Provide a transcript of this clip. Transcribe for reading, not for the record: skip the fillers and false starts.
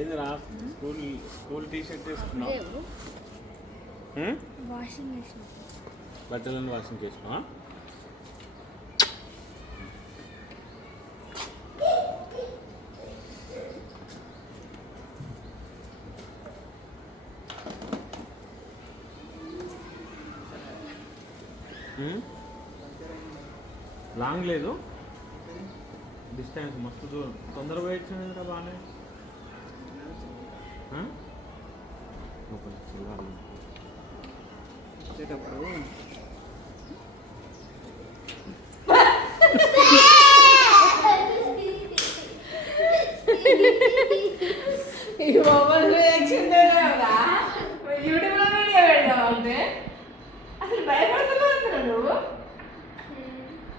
ఏది రా school T-shirt వేసుకున్నావు? వాషింగ్ మెషిన్ బట్టలను వాషింగ్ చేసినావా? లాంగ్ లేదు, డిస్టెన్స్ మస్తు తొందరగా పోయించా బాగానే. వచ్చేటప్పుడు ఈ మొబైల్ రియాక్షన్ యూట్యూబ్లో వీడియో పెడదాం అంటే అసలు భయపడుతున్నా.